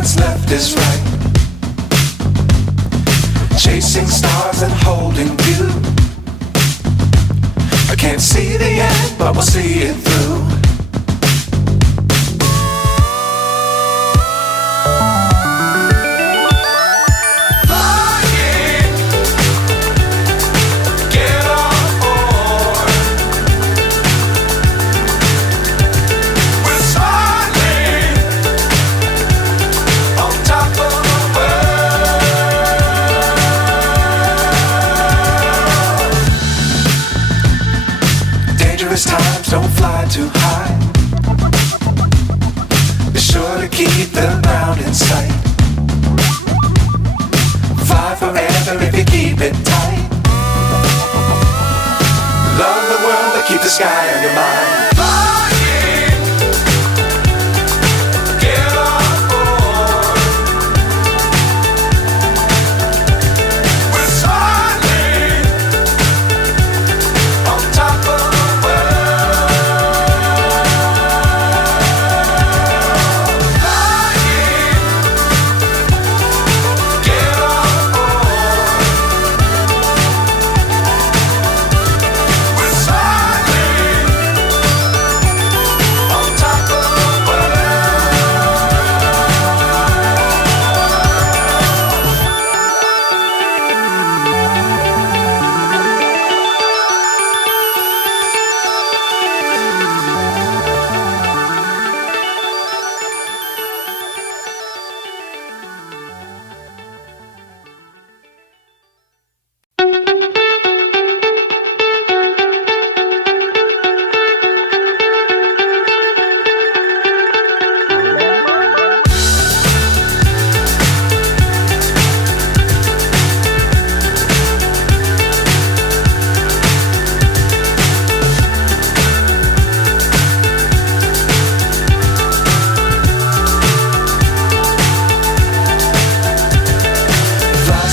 what's left is right. Chasing stars and holding you. I can't see the end, but we'll see it through. Times don't fly too high. Be sure to keep the ground in sight. Fly forever if you keep it tight. Love the world but keep the sky on your mind.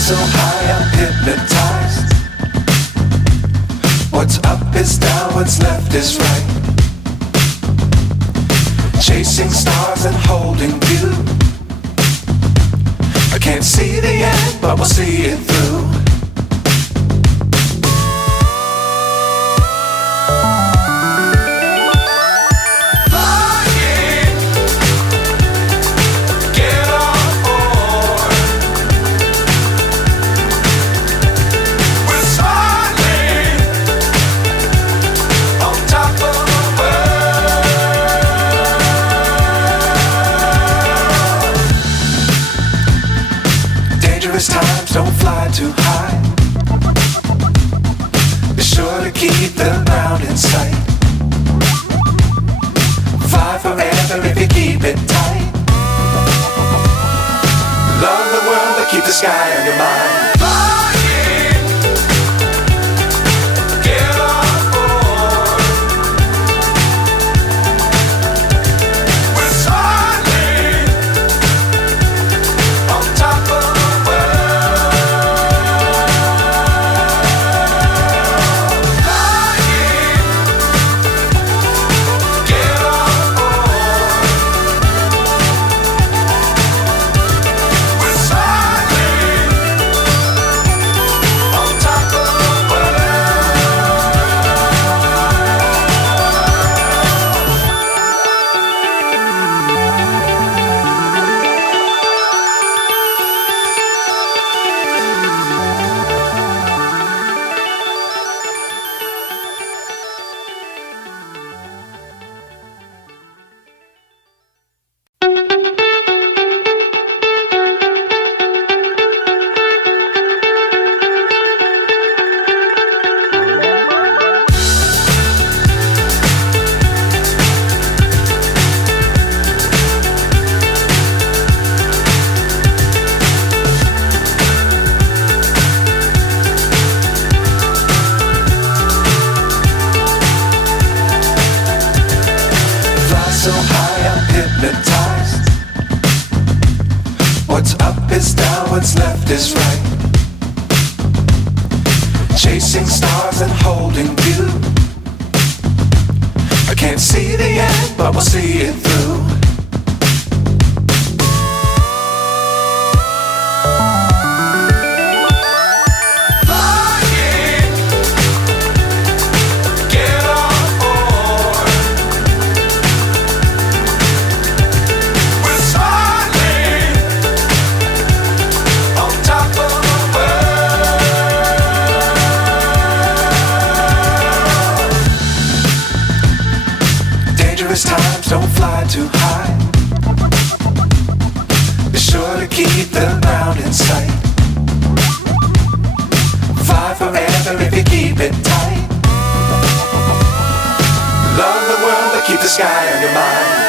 So high I'm hypnotized. What's up is down, what's left is right. Chasing stars and holding you. I can't see the end, but we'll see it through. Times don't fly too high. Be sure to keep the ground in sight. Fly forever if you keep it tight. Love the world but keep the sky on your mind. So high I'm hypnotized. What's up is down, what's left is right. Chasing stars and holding you. I can't see the end, but we'll see it through. don't fly too high. Be sure to keep the ground in sight. Fly forever if you keep it tight. Love the world, but keep the sky on your mind.